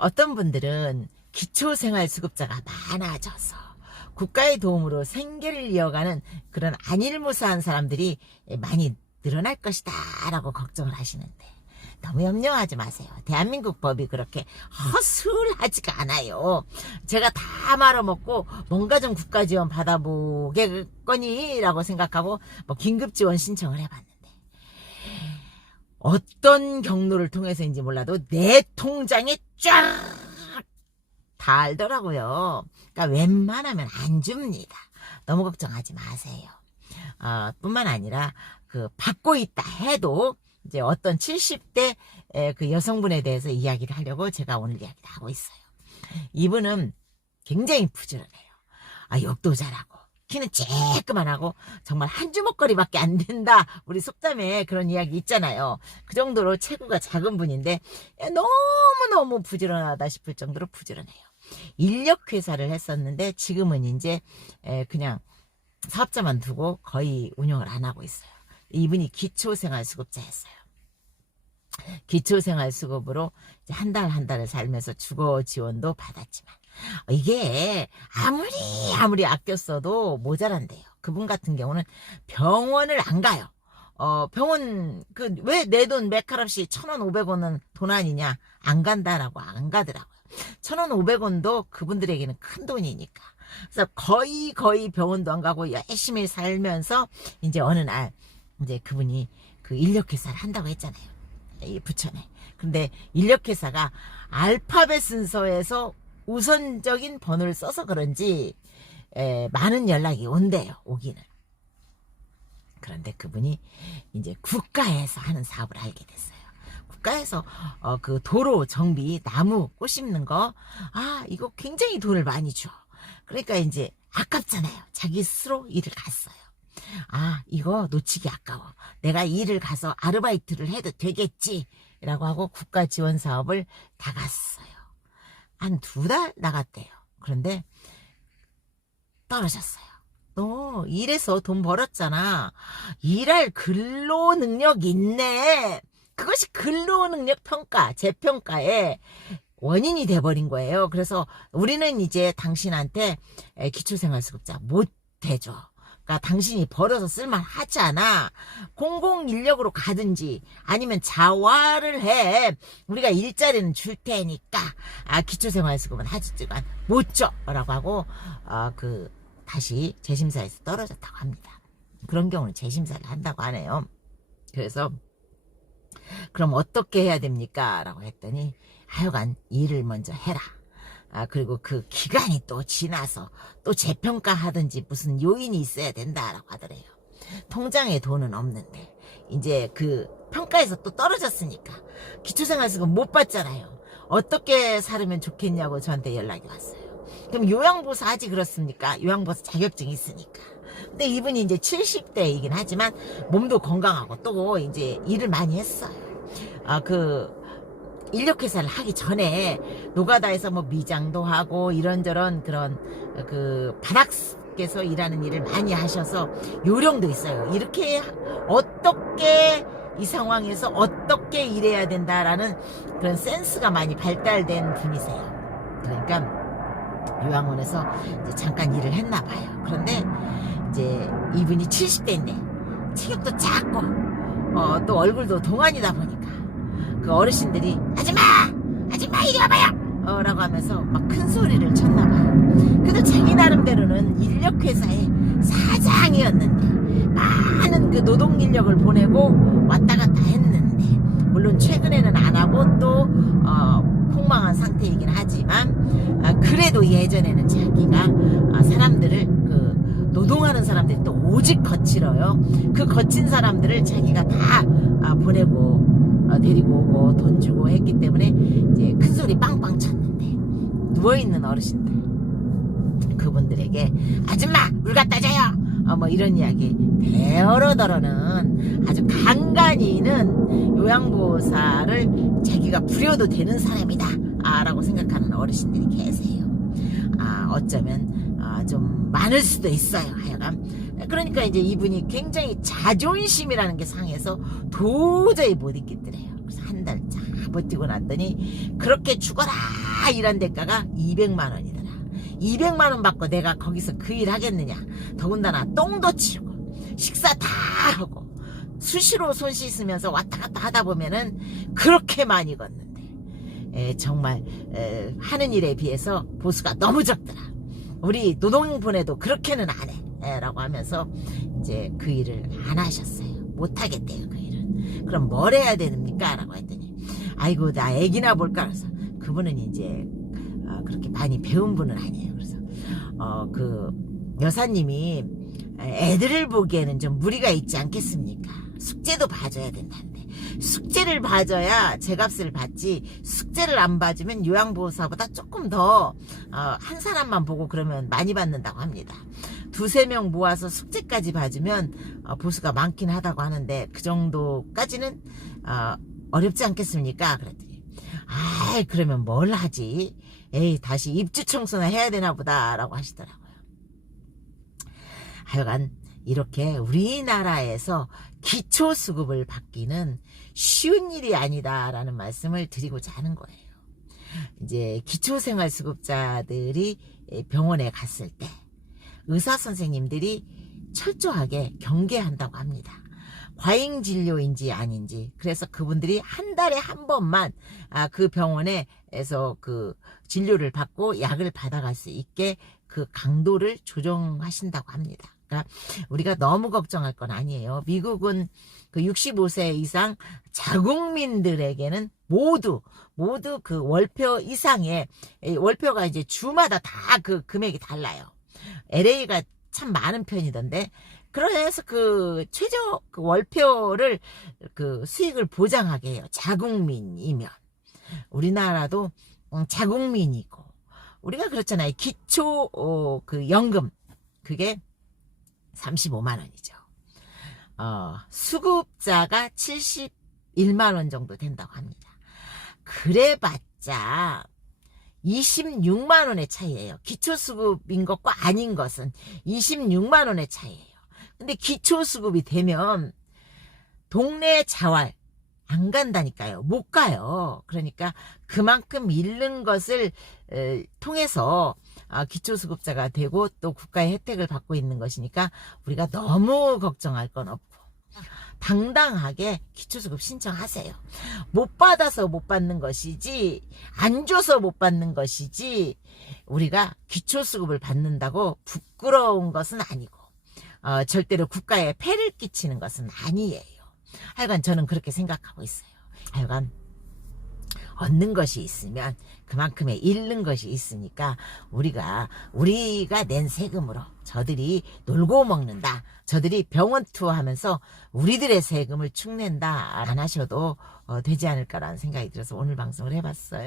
어떤 분들은 기초생활수급자가 많아져서 국가의 도움으로 생계를 이어가는 그런 안일무사한 사람들이 많이 늘어날 것이다 라고 걱정을 하시는데, 너무 염려하지 마세요. 대한민국 법이 그렇게 허술하지가 않아요. 제가 다 말아먹고 뭔가 좀 국가 지원 받아보겠거니 라고 생각하고 긴급 지원 신청을 해봤는데, 어떤 경로를 통해서인지 몰라도 내 통장에 쫙 달더라고요. 그러니까 웬만하면 안 줍니다. 너무 걱정하지 마세요. 뿐만 아니라 받고 있다 해도 이제 어떤 70대 그 여성분에 대해서 이야기를 하려고 제가 오늘 이야기를 하고 있어요. 이분은 굉장히 부지런해요. 욕도 잘하고 키는 쬐끄만하고 정말 한 주먹거리밖에 안 된다. 우리 속담에 그런 이야기 있잖아요. 그 정도로 체구가 작은 분인데 너무너무 부지런하다 싶을 정도로 부지런해요. 인력회사를 했었는데 지금은 이제 그냥 사업자만 두고 거의 운영을 안 하고 있어요. 이분이 기초생활수급자였어요. 기초생활수급으로 한 달 한 달을 살면서 주거 지원도 받았지만 이게 아무리 아껴 써도 모자란대요. 그분 같은 경우는 병원을 안 가요. 병원 왜 내 돈 매칼없이 1,500원은 돈 아니냐, 안 간다라고 안 가더라고요. 1,500원도 그분들에게는 큰 돈이니까. 그래서 거의 병원도 안 가고 열심히 살면서 이제 어느 날 이제 그분이 그 인력회사를 한다고 했잖아요. 이 부천에. 근데 인력회사가 알파벳 순서에서 우선적인 번호를 써서 그런지 많은 연락이 온대요. 오기는. 그런데 그분이 이제 국가에서 하는 사업을 알게 됐어요. 국가에서 그 도로 정비, 나무 꽃 심는 거, 이거 굉장히 돈을 많이 줘. 그러니까 이제 아깝잖아요. 자기 스스로 일을 갔어요. 이거 놓치기 아까워. 내가 일을 가서 아르바이트를 해도 되겠지 라고 하고 국가 지원 사업을 다 갔어요. 한 2달 나갔대요. 그런데 떨어졌어요. 너 일해서 돈 벌었잖아. 일할 근로 능력 있네. 그것이 근로 능력 평가, 재평가의 원인이 돼버린 거예요. 그래서 우리는 이제 당신한테 기초생활수급자 못 해줘. 그러니까 당신이 벌어서 쓸만하지 않아. 공공인력으로 가든지 아니면 자활을 해. 우리가 일자리는 줄 테니까 기초생활수급은 하지만 못 줘 라고 하고 다시 재심사에서 떨어졌다고 합니다. 그런 경우는 재심사를 한다고 하네요. 그래서 그럼 어떻게 해야 됩니까? 라고 했더니 하여간 일을 먼저 해라. 그리고 그 기간이 또 지나서 또 재평가하든지 무슨 요인이 있어야 된다라고 하더래요. 통장에 돈은 없는데 이제 그 평가에서 또 떨어졌으니까 기초생활수급 못 받잖아요. 어떻게 살으면 좋겠냐고 저한테 연락이 왔어요. 그럼 요양보호사 하지 그렇습니까? 요양보호사 자격증이 있으니까. 근데 이분이 이제 70대이긴 하지만 몸도 건강하고 또 이제 일을 많이 했어요. 인력회사를 하기 전에 노가다에서 미장도 하고 이런저런 그런 바닥에서 일하는 일을 많이 하셔서 요령도 있어요. 이렇게 어떻게 이 상황에서 어떻게 일해야 된다라는 그런 센스가 많이 발달된 분이세요. 그러니까 요양원에서 이제 잠깐 일을 했나 봐요. 그런데 이제 이분이 70대인데 체격도 작고 또 얼굴도 동안이다 보니까 그 어르신들이 아줌마 이리 와봐요 라고 하면서 막 큰 소리를 쳤나 봐요. 그래도 자기 나름대로는 인력회사의 사장이었는데 많은 그 노동인력을 보내고 왔다 갔다 했는데, 물론 최근에는 안 하고 또 폭망한 상태이긴 하지만 그래도 예전에는 자기가 사람들을 노동하는 사람들이 또 오직 거칠어요. 그 거친 사람들을 자기가 다 보내고 데리고 오고 돈 주고 했기 때문에 이제 큰 소리 빵빵 쳤는데, 누워있는 어르신들 그분들에게 아줌마 물 갖다 줘요 이런 이야기 대어러더러는 아주 간간히는 요양보호사를 자기가 부려도 되는 사람이다 라고 생각하는 어르신들이 계세요. 어쩌면 좀 많을 수도 있어요. 하여간 그러니까 이제 이분이 굉장히 자존심이라는 게 상해서 도저히 못 있겠더래요. 그래서 한 달 버티고 났더니 그렇게 죽어라 일한 대가가 200만 원이더라. 200만 원 받고 내가 거기서 그 일 하겠느냐. 더군다나 똥도 치우고 식사 다 하고 수시로 손 씻으면서 왔다 갔다 하다 보면은 그렇게 많이 걷는데 정말 하는 일에 비해서 보수가 너무 적더라. 우리 노동분에도 그렇게는 안 해 라고 하면서 이제 그 일을 안 하셨어요. 못 하겠대요 그 일은. 그럼 뭘 해야 됩니까? 라고 했더니 아이고 나 애기나 볼까. 그래서 그분은 이제 그렇게 많이 배운 분은 아니에요. 그래서 그 여사님이 애들을 보기에는 좀 무리가 있지 않겠습니까? 숙제도 봐줘야 된다는데 숙제를 봐줘야 제값을 받지 숙제를 안 봐주면 요양보호사보다 조금 더 한 사람만 보고 그러면 많이 받는다고 합니다. 두세 명 모아서 숙제까지 봐주면 보수가 많긴 하다고 하는데 그 정도까지는 어렵지 않겠습니까? 그랬더니 그러면 뭘 하지? 에이 다시 입주 청소나 해야 되나 보다 라고 하시더라고요. 하여간 이렇게 우리나라에서 기초수급을 받기는 쉬운 일이 아니다라는 말씀을 드리고자 하는 거예요. 이제 기초생활수급자들이 병원에 갔을 때 의사 선생님들이 철저하게 경계한다고 합니다. 과잉진료인지 아닌지. 그래서 그분들이 한 달에 한 번만 그 병원에서 그 진료를 받고 약을 받아갈 수 있게 그 강도를 조정하신다고 합니다. 그러니까 우리가 너무 걱정할 건 아니에요. 미국은 그 65세 이상 자국민들에게는 모두 그 월표 이상의 월표가 이제 주마다 다 그 금액이 달라요. LA가 참 많은 편이던데 그래서 그 최저 그 월표를 그 수익을 보장하게 해요. 자국민이면 우리나라도 자국민이고 우리가 그렇잖아요. 기초 그 연금 그게 35만 원이죠. 수급자가 71만 원 정도 된다고 합니다. 그래봤자 26만 원의 차이예요. 기초수급인 것과 아닌 것은 26만 원의 차이예요. 근데 기초수급이 되면 동네 자활 안 간다니까요. 못 가요. 그러니까 그만큼 잃는 것을 통해서 기초수급자가 되고 또 국가의 혜택을 받고 있는 것이니까 우리가 너무 걱정할 건 없고 당당하게 기초수급 신청하세요. 못 받아서 못 받는 것이지 안 줘서 못 받는 것이지 우리가 기초수급을 받는다고 부끄러운 것은 아니고 절대로 국가에 폐를 끼치는 것은 아니에요. 하여간 저는 그렇게 생각하고 있어요. 하여간 얻는 것이 있으면 그만큼의 잃는 것이 있으니까 우리가 낸 세금으로 저들이 놀고 먹는다. 저들이 병원 투어하면서 우리들의 세금을 축낸다. 안 하셔도 되지 않을까라는 생각이 들어서 오늘 방송을 해봤어요.